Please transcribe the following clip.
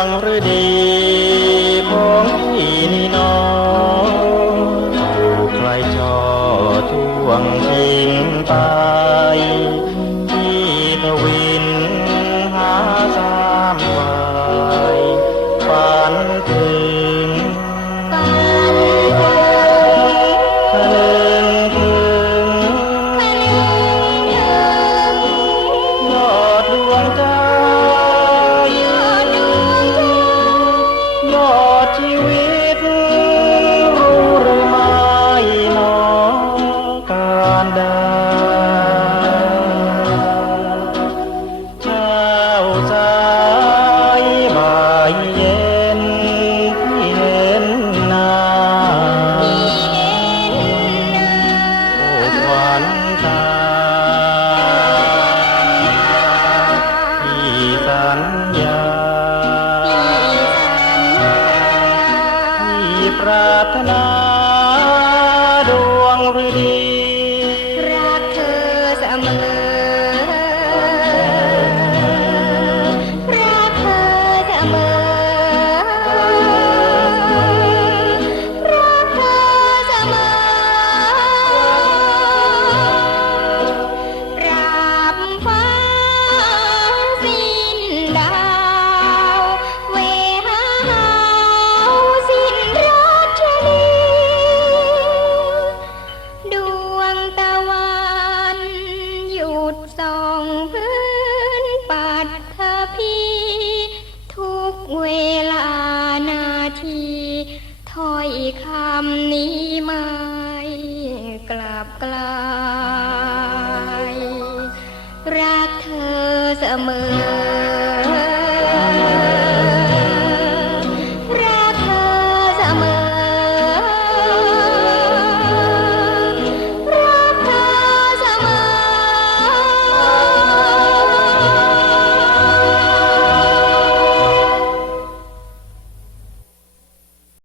วงฤดีพงอีนี่นอใครชอทวงทิ้งไป ที่สัญญาที่ปรารถนา องพื้นปัดทพีทุกเวลานาทีถ้อยคำนี้ไม่กลับกลายรักเธอเสมอ